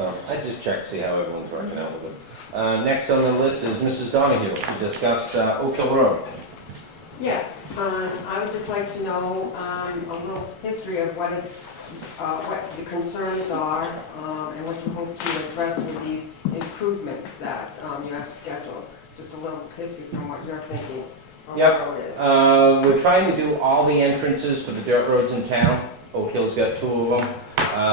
So I just checked to see how everyone's working out with it. Next on the list is Mrs. Donahue to discuss Oak Hill Road. Yes, I would just like to know a little history of what the concerns are and what you hope to address with these improvements that you have scheduled. Just a little history from what you're thinking on the road is. We're trying to do all the entrances for the dirt roads in town. Oak Hill's got 2 of them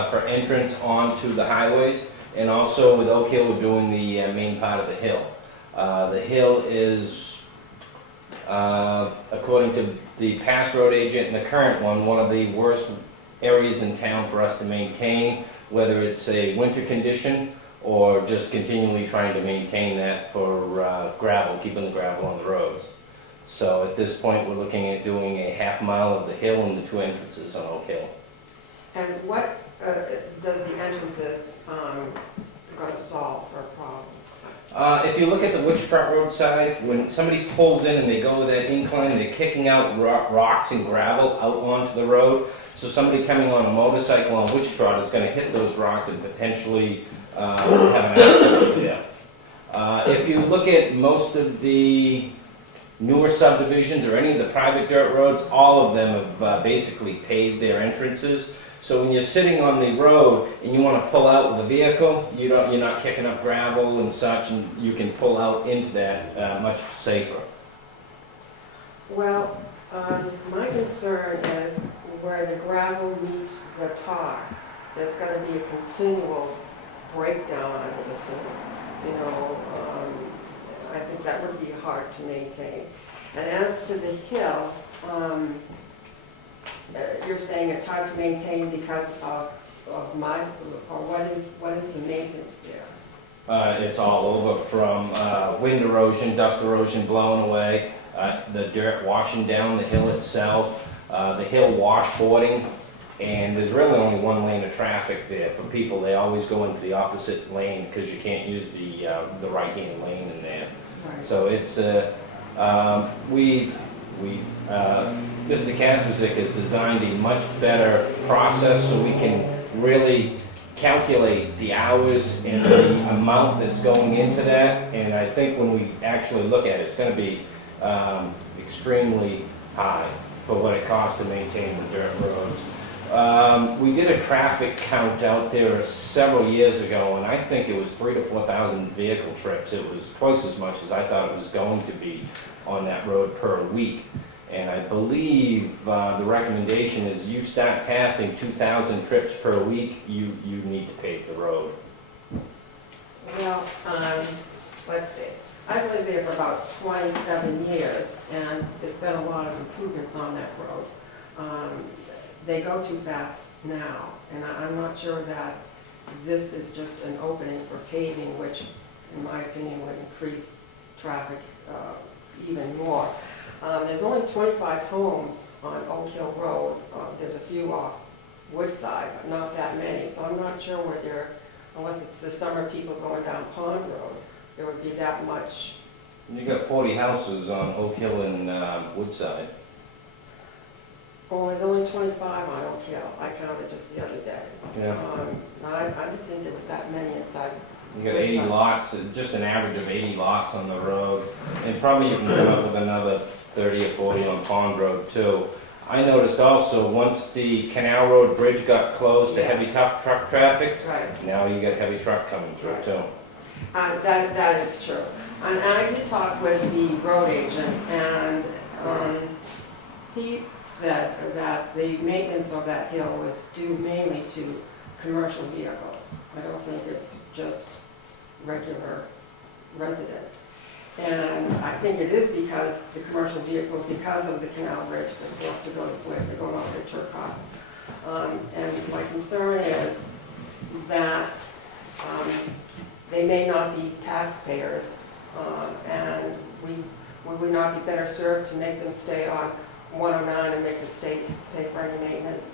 for entrance onto the highways. And also with Oak Hill, we're doing the main part of the hill. The hill is, according to the past road agent and the current one of the worst areas in town for us to maintain, whether it's a winter condition or just continually trying to maintain that for gravel, keeping the gravel on the roads. So at this point, we're looking at doing a half mile of the hill and the 2 entrances on Oak Hill. And what does the entrances going to solve for a problem? If you look at the Witch Trot Road side, when somebody pulls in and they go with that incline, they're kicking out rocks and gravel out onto the road. So somebody coming on a motorcycle on Witch Trot is going to hit those rocks and potentially have an accident there. If you look at most of the newer subdivisions or any of the private dirt roads, all of them have basically paved their entrances. So when you're sitting on the road and you want to pull out with a vehicle, you're not kicking up gravel and such, and you can pull out into that much safer. Well, my concern is where the gravel meets the tar, there's going to be a continual breakdown, I would assume. You know, I think that would be hard to maintain. And as to the hill, you're saying it's hard to maintain because of mud, or what is the maintenance there? It's all over from wind erosion, dust erosion blowing away, the dirt washing down the hill itself, the hill washboarding, and there's really only 1 lane of traffic there for people. They always go into the opposite lane because you can't use the right-hand lane in there. Right. So it's Mr. Kaspasick has designed a much better process so we can really calculate the hours and the amount that's going into that. And I think when we actually look at it, it's going to be extremely high for what it costs to maintain the dirt roads. We did a traffic count out there several years ago, and I think it was 3,000 to 4,000 vehicle trips. It was twice as much as I thought it was going to be on that road per week. And I believe the recommendation is you start passing 2,000 trips per week, you need to pave the road. Well, let's see. I've lived there for about 27 years, and there's been a lot of improvements on that road. They go too fast now, and I'm not sure that this is just an opening for paving, which, in my opinion, would increase traffic even more. There's only 25 homes on Oak Hill Road. There's a few off Woodside, but not that many. So I'm not sure whether, unless it's the summer people going down Pond Road, there would be that much. You got 40 houses on Oak Hill and Woodside. Well, there's only 25 on Oak Hill. I counted just the other day. Yeah. I didn't think there was that many inside. You got 80 lots, just an average of 80 lots on the road. And probably you can come up with another 30 or 40 on Pond Road too. I noticed also once the Canal Road Bridge got closed to heavy truck traffic, Right. now you got heavy truck coming through too. That is true. And I did talk with the road agent, and he said that the maintenance of that hill was due mainly to commercial vehicles. I don't think it's just regular residents. And I think it is because the commercial vehicles, because of the canal bridge, they're forced to go this way, they're going off their Turcots. And my concern is that they may not be taxpayers, and would we not be better served to make them stay on 109 and make the state pay for any maintenance?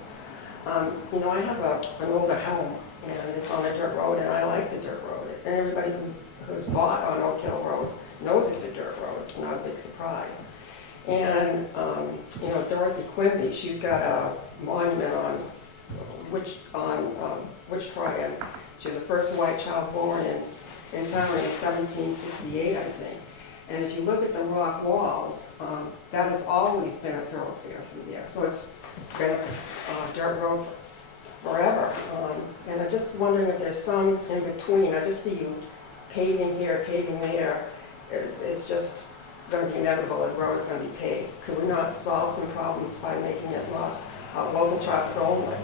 You know, I have an older home, and it's on a dirt road, and I like the dirt road. And everybody who's bought on Oak Hill Road knows it's a dirt road. It's not a big surprise. And, you know, Dorothy Quimby, she's got a monument on Witch Triad. She was the first white child born in town in 1768, I think. And if you look at the rock walls, that has always been a thoroughfare through there. So it's been a dirt road forever. And I'm just wondering if there's some in between. I just see you paving here, paving there. It's just going to be inevitable that the road is going to be paved. Could we not solve some problems by making it not local traffic only?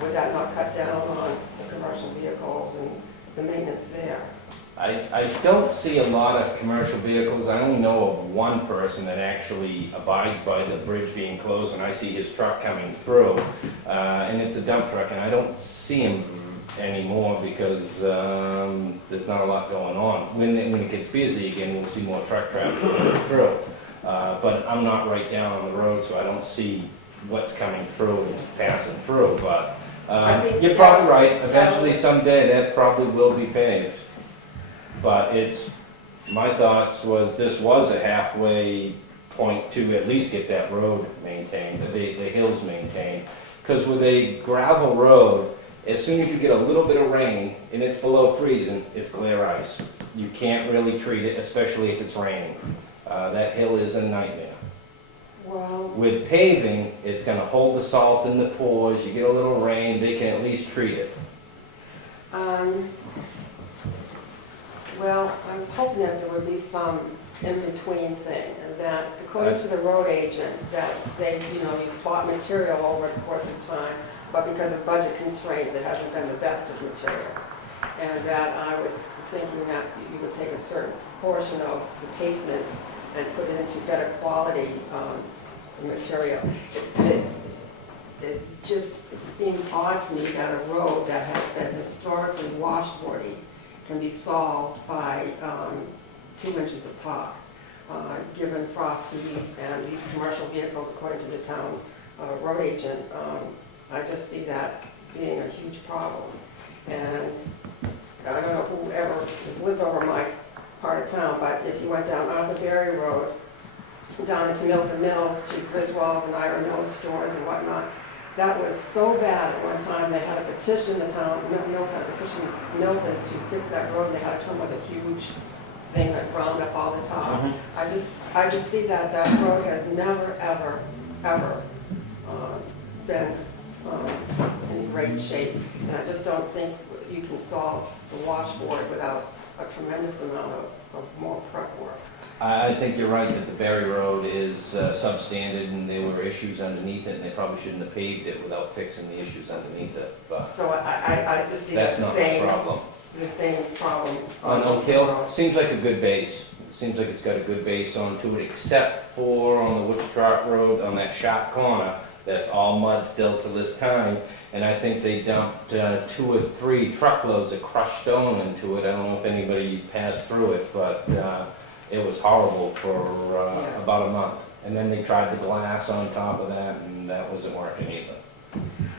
Would that not cut down on the commercial vehicles and the maintenance there? I don't see a lot of commercial vehicles. I only know of one person that actually abides by the bridge being closed, and I see his truck coming through, and it's a dump truck, and I don't see him anymore because there's not a lot going on. When it gets busy again, we'll see more truck traffic coming through. But I'm not right down on the road, so I don't see what's coming through and passing through. But you're probably right. Eventually, someday, that probably will be paved. But my thoughts was this was a halfway point to at least get that road maintained, the hills maintained. Because with a gravel road, as soon as you get a little bit of rain and it's below freezing, it's clear ice. You can't really treat it, especially if it's raining. That hill is a nightmare. Well, with paving, it's going to hold the salt in the pores. You get a little rain, they can at least treat it. Well, I was hoping that there would be some in-between thing, and that according to the road agent, that they, you bought material over the course of time, but because of budget constraints, it hasn't been the best of materials. And that I was thinking that you would take a certain portion of the pavement and put it into better quality material. It just seems odd to me that a road that has been historically washboardy can be solved by 2 inches of top, given frost heaves and these commercial vehicles, according to the town road agent. I just see that being a huge problem. And I don't know whoever has lived over my part of town, but if you went down Arthur Berry Road, down into Milton Mills to Griswold and Ira Mills stores and whatnot, that was so bad at one time. They had a petition, the town, Milton Mills had a petition Milton to fix that road, and they had to come with a huge thing that ground up all the top. Mm-hmm. I just see that road has never, ever, ever been in great shape. And I just don't think you can solve the washboard without a tremendous amount of more prep work. I think you're right that the Berry Road is substandard, and there were issues underneath it, and they probably shouldn't have paved it without fixing the issues underneath it. But so I just see that's not the problem. The same problem on Oak Hill. Seems like a good base. Seems like it's got a good base onto it, except for on the Wichita Road on that sharp corner. That's all mud still to this time, and I think they dumped 2 or 3 truckloads of crushed stone into it. I don't know if anybody passed through it, but it was horrible for about a month. And then they tried the glass on top of that, and that wasn't working either.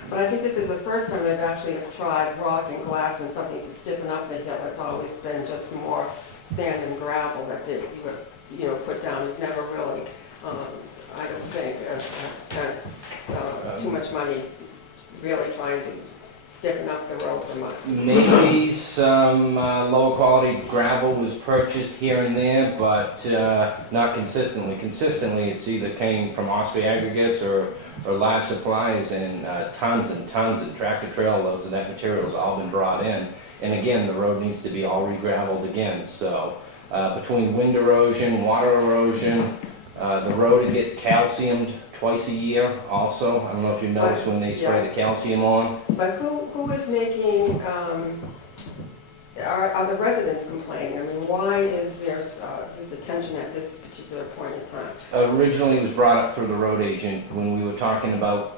But I think this is the first time they've actually tried rock and glass and something to stiffen up the hill. It's always been just more sand and gravel that you would put down. You've never really, I don't think, spent too much money really trying to stiffen up the road for months. Maybe some low quality gravel was purchased here and there, but not consistently. Consistently, it's either came from Osprey Aggregates or large supplies, and tons and tons and tractor trail loads of that material has all been brought in. And again, the road needs to be all re-graveled again. So between wind erosion, water erosion, the road gets calciumed twice a year also. I don't know if you noticed when they spray the calcium on. But who is making, are the residents complaining? I mean, why is there this attention at this particular point in time? Originally it was brought up through the road agent when we were talking about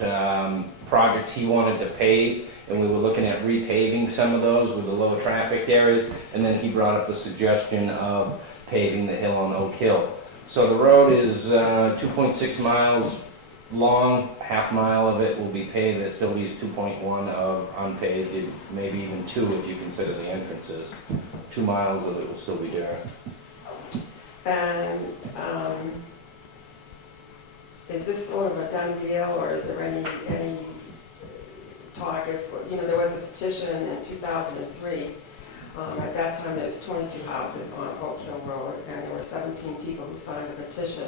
projects he wanted to pave, and we were looking at repaving some of those with the low traffic areas, and then he brought up the suggestion of paving the hill on Oak Hill. So the road is 2.6 miles long, half mile of it will be paved. There still leaves 2.1 of unpaved, maybe even 2 if you consider the entrances. 2 miles of it will still be there. And is this sort of a done deal, or is there any talk, if, there was a petition in 2003. At that time, there was 22 houses on Oak Hill Road, and there were 17 people who signed the petition.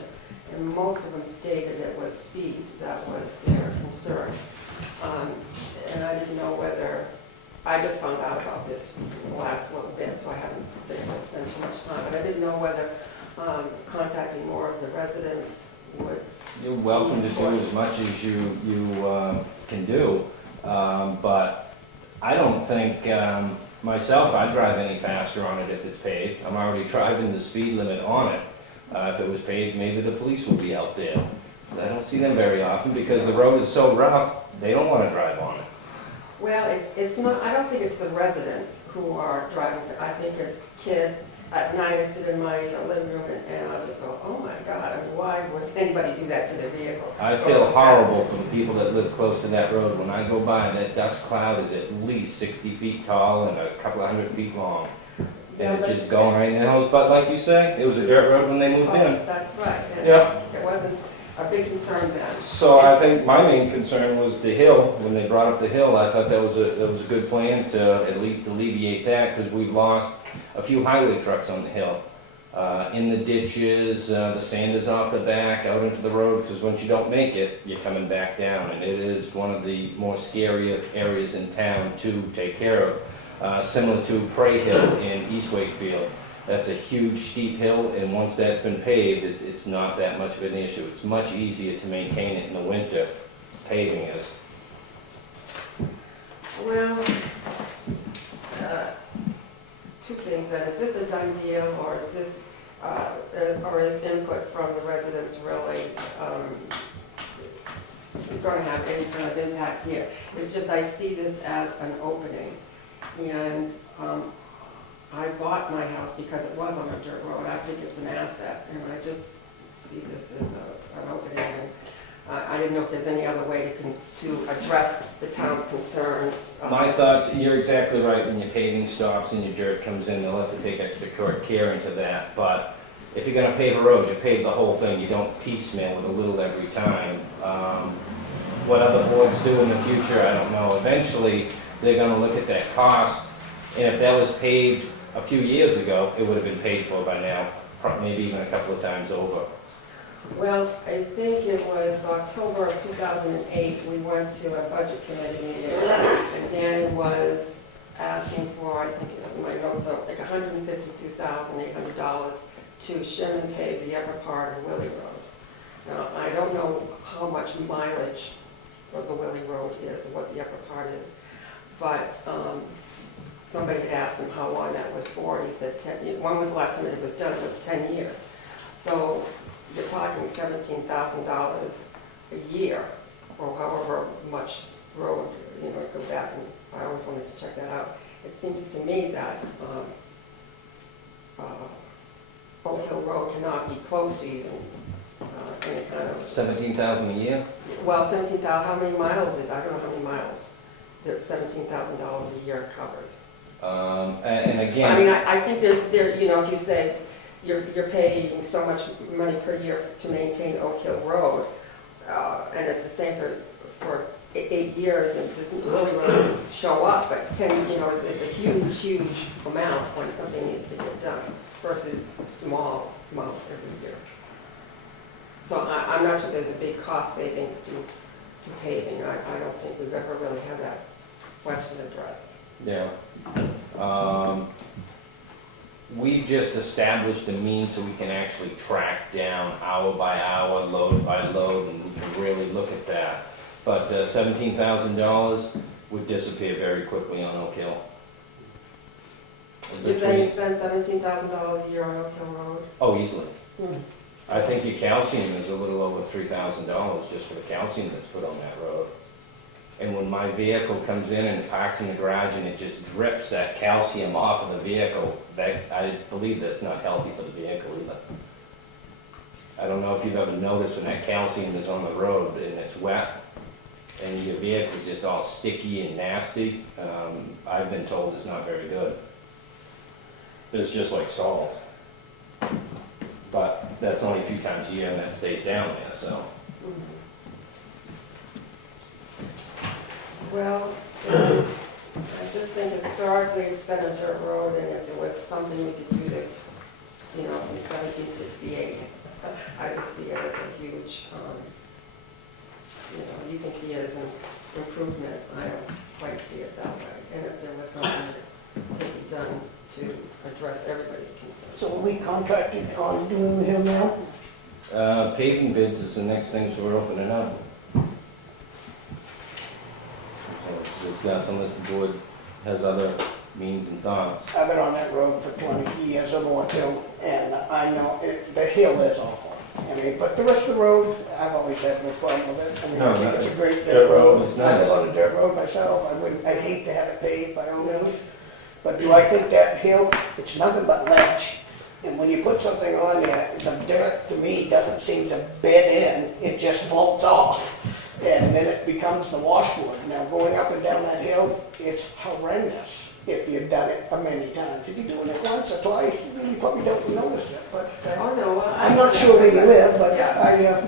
And most of them stated it was speed that was their concern. And I didn't know whether, I just found out about this in the last little bit, so I haven't been able to spend too much time. But I didn't know whether contacting more of the residents would. You're welcome to do as much as you can do, but I don't think, myself, I'd drive any faster on it if it's paved. I'm already driving the speed limit on it. If it was paved, maybe the police would be out there. But I don't see them very often because the road is so rough, they don't want to drive on it. Well, it's not, I don't think it's the residents who are driving, I think it's kids. At night, I sit in my living room and I just go, oh my God, I mean, why would anybody do that to their vehicle? I feel horrible for the people that live close to that road. When I go by, that dust cloud is at least 60 feet tall and a couple of 100 feet long. And it's just going right now. But like you say, it was a dirt road when they moved in. That's right. And Yeah. it wasn't a big concern then. So I think my main concern was the hill. When they brought up the hill, I thought that was a good plan to at least alleviate that, because we've lost a few highway trucks on the hill. In the ditches, the sand is off the back, out into the road, because once you don't make it, you're coming back down. And it is one of the more scary areas in town to take care of, similar to Prey Hill in East Wakefield. That's a huge steep hill, and once that's been paved, it's not that much of an issue. It's much easier to maintain it in the winter, paving is. Well, two things then. Is this a done deal, or is this, or is input from the residents really going to have any kind of impact here? It's just I see this as an opening, and I bought my house because it was on a dirt road. I think it's an asset, and I just see this as an opening. And I didn't know if there's any other way to address the town's concerns. My thoughts, you're exactly right. When your paving stops and your dirt comes in, they'll have to take extra care into that. But if you're going to pave a road, you pave the whole thing. You don't piecemeal it a little every time. What other boards do in the future, I don't know. Eventually, they're going to look at that cost, and if that was paved a few years ago, it would have been paid for by now, maybe even a couple of times over. Well, I think it was October of 2008, we went to a budget committee meeting, and Danny was asking for, I think my notes are like $152,800 to shim and pave the upper part of Willie Road. Now, I don't know how much mileage of the Willie Road is, or what the upper part is, but somebody had asked him how long that was for, and he said 10 years. When was the last time it was done? It was 10 years. So you're talking $17,000 a year, or however much road, go back, and I always wanted to check that out. It seems to me that Oak Hill Road cannot be close to even any kind of... 17,000 a year? Well, 17,000, how many miles is, I don't know how many miles that $17,000 a year covers. And again... I mean, I think there, if you say you're paying so much money per year to maintain Oak Hill Road, and it's the same for 8 years, and it doesn't really show up, but 10, it's a huge amount when something needs to get done versus small amounts every year. So I'm not sure there's a big cost savings to paving. I don't think we've ever really had that question addressed. Yeah. We've just established a means so we can actually track down hour by hour, load by load, and we can really look at that. But $17,000 would disappear very quickly on Oak Hill. You're saying you spend $17,000 a year on Oak Hill Road? Oh, easily. I think your calcium is a little over $3,000 just for the calcium that's put on that road. And when my vehicle comes in and parks in the garage and it just drips that calcium off of the vehicle, I believe that's not healthy for the vehicle either. I don't know if you've ever noticed when that calcium is on the road and it's wet and your vehicle's just all sticky and nasty. I've been told it's not very good. It's just like salt. But that's only a few times a year and that stays down there, so. Well, I just think historically it's been a dirt road, and if there was something we could do to, since 1768, I would see it as a huge, you can see it as an improvement. I don't quite see it that way. And if there was something that could be done to address everybody's concerns. So are we contracted on doing the hill now? Paving bids is the next thing, so we're opening up. So it's not unless the board has other means and thoughts. I've been on that road for 20 years or more too, and I know the hill is awful. I mean, but the rest of the road, I've always had no problem with it. I mean, No, I think it's a great dirt dirt road road. is I nice. live on a dirt road myself. I'd hate to have it paved by all means. But do I think that hill, it's nothing but ledge. And when you put something on there, the dirt to me doesn't seem to bed in, it just floats off. And then it becomes the washboard. Now going up and down that hill, it's horrendous if you've done it many times. If you're doing it once or twice, you probably don't notice it. But Oh, no. I'm not sure where you live, but Yeah.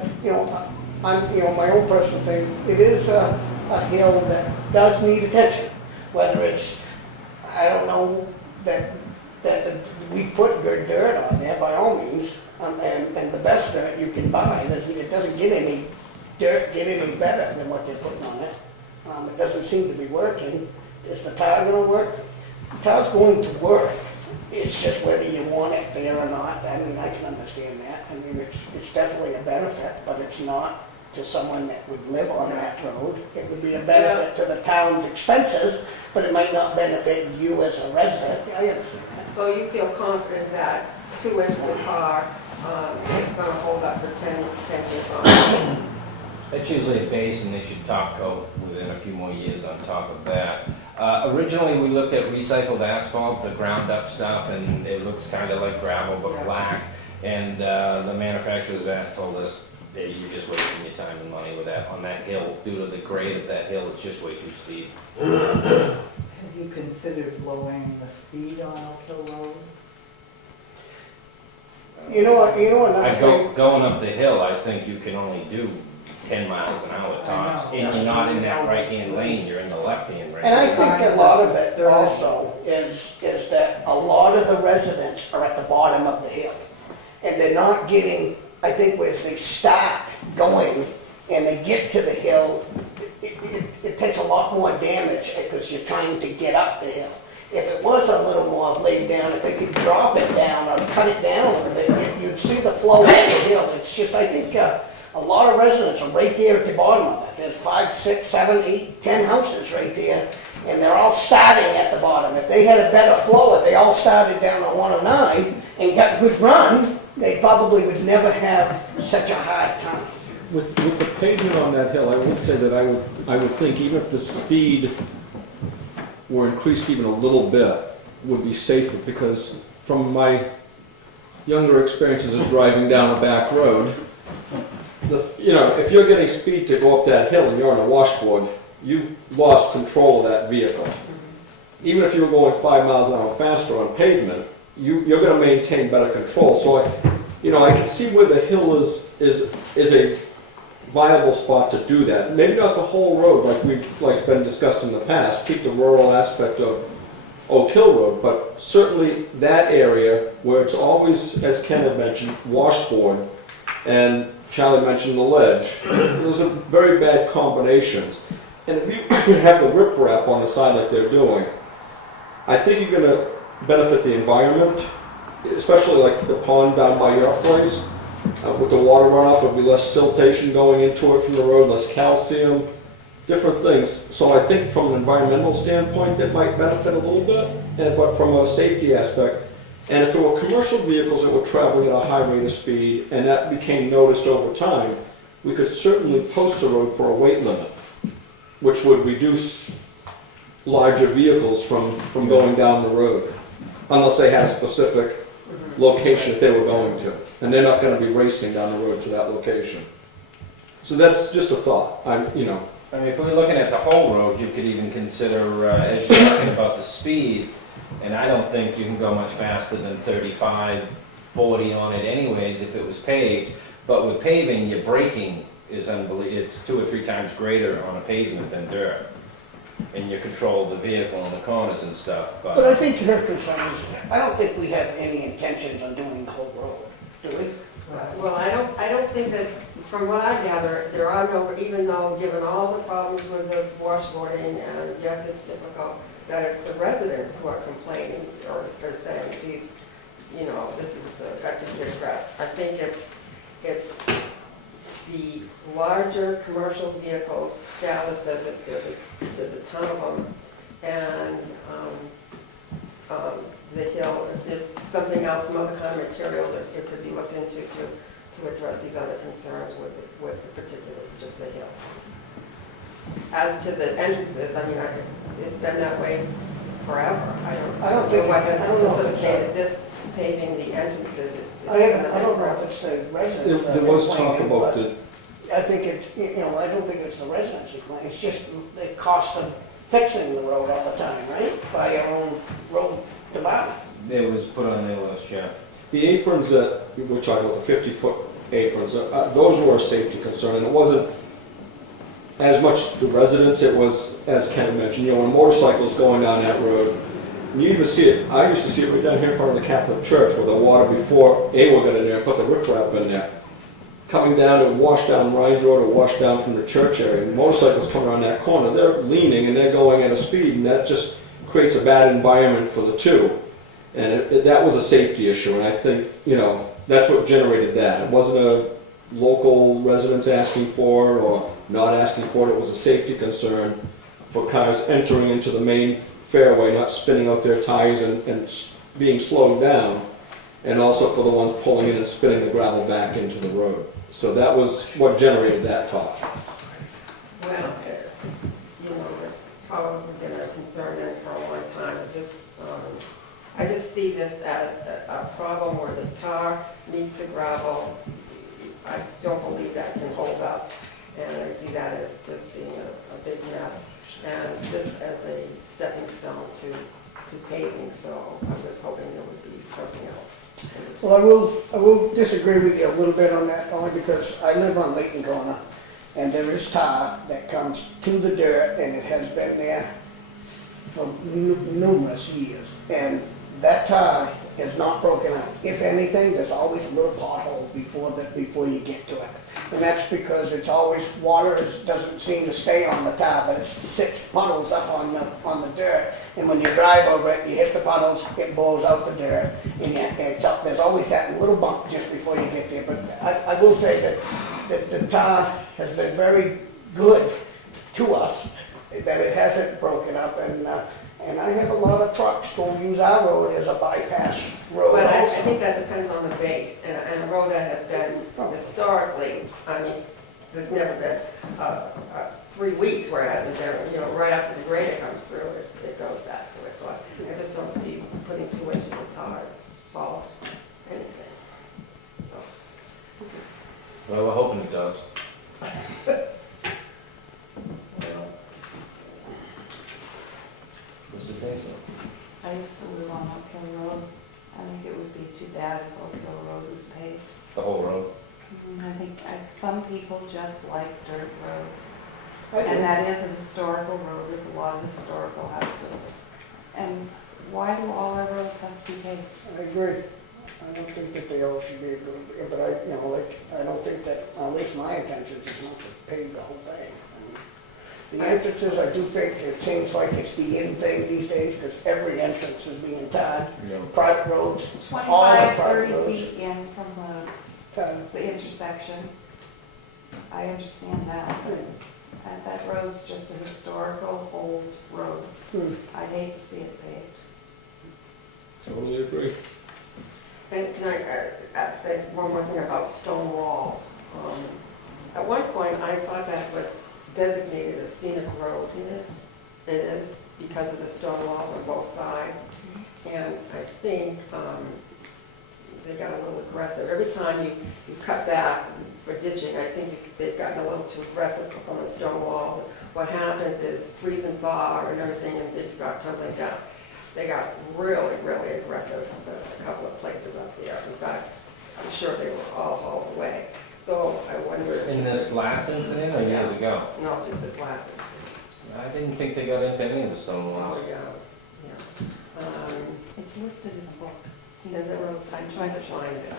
I'm my own personal thing. It is a hill that does need attention. Whether it's, I don't know, that we put good dirt on there by all means, and the best dirt you can buy. It doesn't get any better than what they're putting on it. It doesn't seem to be working. Is the tile going to work? The tile's going to work. It's just whether you want it there or not. I mean, I can understand that. I mean, it's definitely a benefit, but it's not to someone that would live on that road. It would be a benefit to the town's expenses, but it might not benefit you as a resident. I understand that. So you feel confident that 2 inches of tar is going to hold up for 10 years on? That's usually a base, and they should top coat within a few more years on top of that. Originally, we looked at recycled asphalt, the ground up stuff, and it looks kind of like gravel but black. And the manufacturers that told us, hey, you're just wasting your time and money with that on that hill. Due to the grade of that hill, it's just way too steep. Have you considered lowering the speed on Oak Hill Road? You know what, another thing, Going up the hill, I think you can only do 10 miles an hour tops. I know. And you're not in that right-hand lane, you're in the left-hand lane. and I think a lot of it also is that a lot of the residents are at the bottom of the hill. And they're not getting, I think, as they start going and they get to the hill, it takes a lot more damage because you're trying to get up the hill. If it was a little more laid down, if they could drop it down or cut it down a little bit, you'd see the flow of the hill. It's just, I think, a lot of residents are right there at the bottom of it. There's 5, 6, 7, 8, 10 houses right there, and they're all starting at the bottom. If they had a better flow, if they all started down on 109 and got good run, they probably would never have such a hard time. With the pavement on that hill, I would say that I would think even if the speed were increased even a little bit, would be safer, because from my younger experiences of driving down a back road, if you're getting speed to go up that hill and you're on a washboard, you've lost control of that vehicle. Even if you were going 5 miles an hour faster on pavement, you're going to maintain better control. So I can see where the hill is a viable spot to do that. Maybe not the whole road like's been discussed in the past. Keep the rural aspect of Oak Hill Road, but certainly that area where it's always, as Ken had mentioned, washboard, and Charlie mentioned the ledge. Those are very bad combinations. And if you have the riprap on the side like they're doing, I think you're going to benefit the environment, especially like the pond down by your place. With the water runoff, there'll be less siltation going into it from the road, less calcium, different things. So I think from an environmental standpoint, it might benefit a little bit, but from a safety aspect. And if there were commercial vehicles that were traveling at a high rate of speed, and that became noticed over time, we could certainly post a road for a weight limit, which would reduce larger vehicles from going down the road, unless they had a specific location that they were going to. And they're not going to be racing down the road to that location. So that's just a thought. I mean, if we're looking at the whole road, you could even consider, as you're talking about the speed, and I don't think you can go much faster than 35, 40 on it anyways if it was paved. But with paving, your braking is unbelievable. It's 2 or 3 times greater on a pavement than dirt. and you control the vehicle in the corners and stuff, But I but think her concern is, I don't think we have any intentions on doing the whole road, do we? Well, I don't think that, from what I gather, there are no, even though, given all the problems with the washboarding, and yes, it's difficult, that it's the residents who are complaining, or are saying, geez, you know, this is, got to be addressed. I think it's the larger commercial vehicles, Scala says that there's a ton of them, and the hill, if there's something else, some other kind of material that it could be looked into to address these other concerns with the particular, just the hill. As to the entrances, I mean, it's been that way forever. I don't think- what has I don't know if it's necessitated this paving the entrances. It's I don't know if it's the residents. There was talk complaining, about but the, I think it, you know, I don't think it's the residents complaining, it's just the cost of fixing the road all the time, right? By your own road department. it was put on their list, yeah. the aprons that, we're talking about, the 50-foot aprons, those were a safety concern, and it wasn't as much the residents, it was, as Ken mentioned, you know, when motorcycles going down that road, and you even see it, I used to see it right down here in front of the Catholic Church, where the water before Ava got in there, put the riprap in there, coming down and wash down Ryan's Road or wash down from the church area, and motorcycles coming around that corner, they're leaning and they're going at a speed, and that just creates a bad environment for the two. And that was a safety issue, and I think, you know, that's what generated that. It wasn't a local residents asking for it or not asking for it, it was a safety concern for cars entering into the main fairway, not spinning out their tires and being slowed down, and also for the ones pulling in and spinning the gravel back into the road. So that was what generated that talk. Well, you know, it's probably been a concern then for a long time. I just see this as a problem where the tar meets the gravel. I don't believe that can hold up, and I see that as just being a big mess, and this as a stepping stone to paving, so I was hoping there would be something else. Well, I will disagree with you a little bit on that, only because I live on Layton Corner, and there is tar that comes to the dirt, and it has been there for numerous years, and that tar is not broken up. If anything, there's always a little pothole before you get to it. And that's because it's always, water doesn't seem to stay on the tar, but it sits puddles up on the dirt. And when you drive over it, you hit the puddles, it blows out the dirt, and it's up. There's always that little bump just before you get there. But I will say that the tar has been very good to us, that it hasn't broken up, and I have a lot of trucks who use our road as a bypass road But I also. think that depends on the base, and a road that has been historically, I mean, there's never been 3 weeks where it hasn't been, you know, right after the grader comes through, it goes back to it. So I just don't see putting 2 inches of tar solves anything. So, Well, we're hoping it does. Mrs. Mason? I used to live on Oak Hill Road. I think it would be too bad if Oak Hill Road was paved. The whole road? I think some people just like dirt roads. I do. And that is a historical road with a lot of historical houses. And why do all our roads have to be paved? I agree. I don't think that they all should be, but I don't think that, at least my intentions is not to pave the whole thing. The entrances, I do think, it seems like it's the in thing these days, because every entrance is being tarred. Yeah. Private roads, all the 25, private 30 roads. feet in from the intersection. I understand that, but that road's just a historical old road. I hate to see it paved. Totally agree. And can I say one more thing about stone walls? At one point, I thought that was designated a scenic road. It is, because of the stone walls on both sides. And I think they got a little aggressive. Every time you cut back for ditching, I think they've gotten a little too aggressive on the stone walls. What happens is freeze and thaw and everything, and things start tumbling down. They got really, really aggressive a couple of places up there. In fact, I'm sure they were all hauled away. So I wonder. In this last incident or years ago? No, just this last incident. I didn't think they got into any of the stone ones. Oh, yeah. It's listed in the book. See Is the it? roads, I'm trying to find it.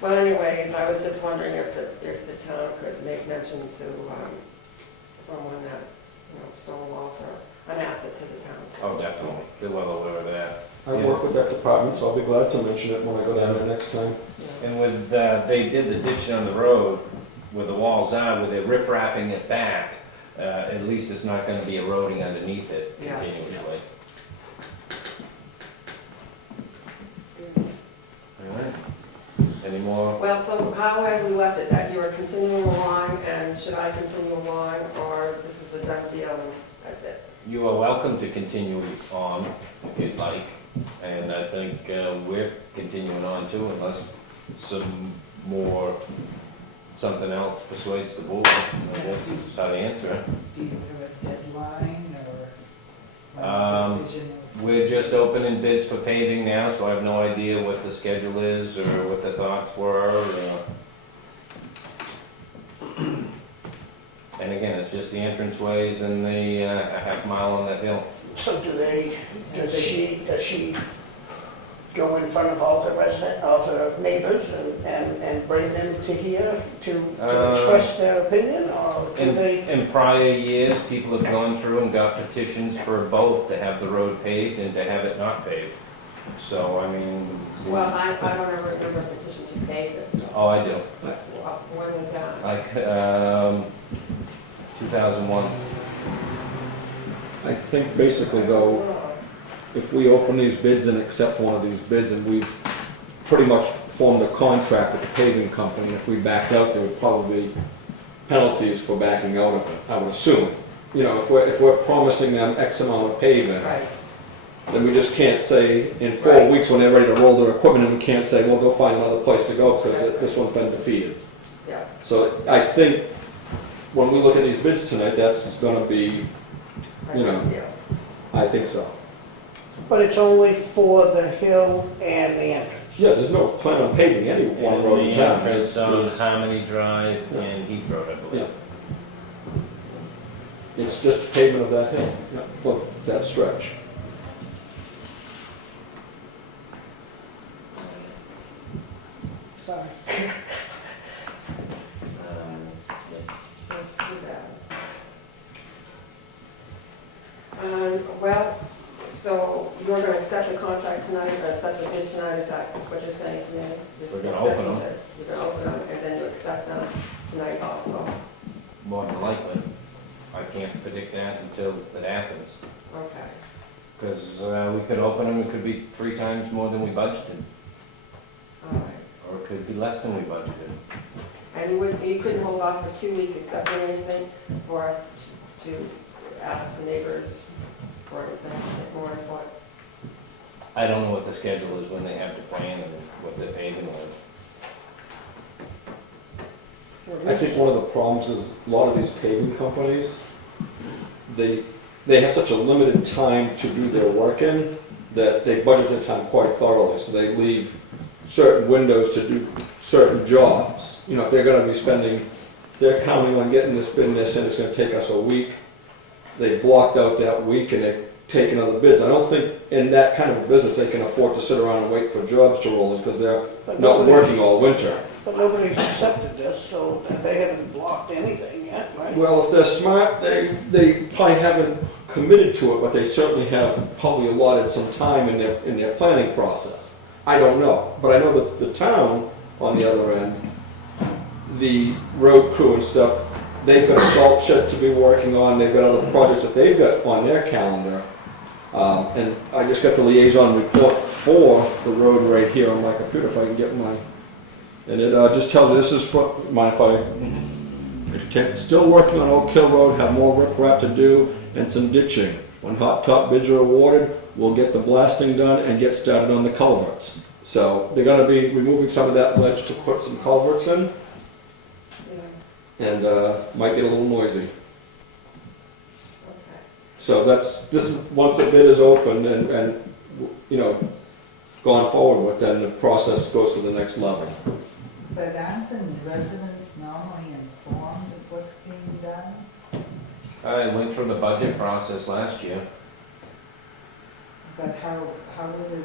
Well, anyways, I was just wondering if the town could make mention to someone that, stone walls are an asset to the town. Oh, definitely. They're well aware of that. I work with that department, so I'll be glad to mention it when I go down there next time. Yeah. And with, they did the ditching on the road where the walls are, where they're rip-wrapping it back, at least it's not gonna be eroding underneath it Yeah. continuously. All right. Any more? Well, so how have we left it? That you are continuing along, and should I continue along, or this is a done deal and that's it? You are welcome to continue on if you'd like, and I think we're continuing on too, unless some more, something else persuades the board. I guess is how to answer it. Do you have a deadline or when Um, the decision is? We're just opening bids for paving now, so I have no idea what the schedule is or what the thoughts were. And again, it's just the entranceways and the a half mile on that hill. So does she go in front of all her neighbors and bring them to here to express their opinion, or do they? In prior years, people have gone through and got petitions for both to have the road paved and to have it not paved. So, I mean. Well, I don't ever remember a petition to pave it. Oh, I do. When was that? Like, 2001. I think basically though, if we open these bids and accept one of these bids and we've pretty much formed a contract with the paving company, if we backed out, there would probably be penalties for backing out of it, I would assume. If we're promising them X amount of paving, Right. then we just can't say in 4 Right. weeks when they're ready to roll their equipment, and we can't say, well, go find another place to go because this one's been defeated. Yeah. So I think when we look at these bids tonight, that's gonna be, Yeah. I think so. But it's only for the hill and the entrance. Yeah, there's no plan on paving any one road in The town. entrance on It's- Harmony Drive and Heath Road, I believe. It's just pavement of that hill, well, that stretch. Sorry. Let's do that. Well, so you're gonna accept the contract tonight, or accept the bid tonight, is that what you're saying to me? Just We're gonna accept open the them. bid. You're gonna open them, and then you accept them tonight also. More than likely. I can't predict that until it happens. Okay. Because we could open them, it could be 3 times more than we budgeted, All right. or it could be less than we budgeted. And you couldn't hold off for 2 weeks accepting anything for us to ask the neighbors for anything more what? I don't know what the schedule is when they have to plan and what they're paving with. I think one of the problems is a lot of these paving companies, they have such a limited time to do their work in that they budget their time quite thoroughly, so they leave certain windows to do certain jobs. If they're gonna be they're counting on getting this bid and they're saying it's gonna take us a week, they blocked out that week and they've taken other bids. I don't think in that kind of a business they can afford to sit around and wait for jobs to roll in because they're not working all winter. But nobody's accepted this, so they haven't blocked anything yet, right? Well, if they're smart, they probably haven't committed to it, but they certainly have probably allotted some time in their planning process. I don't know, but I know that the town, on the other end, the road crew and stuff, they've got a salt shed to be working on, they've got other projects that they've got on their calendar. And I just got the liaison report for the road right here on my computer, if I can get my, and it just tells you, this is for, mind if I, still working on Oak Hill Road, have more riprap to do, and some ditching. When hot top bids are awarded, we'll get the blasting done and get started on the culverts. So they're gonna be removing some of that ledge to put some culverts in, Yeah, and might get a little noisy. okay. So this is, once the bid is opened and gone forward with, then the process goes to the next level. But aren't the residents normally informed of what's being done? I went through the budget process last year. But how was it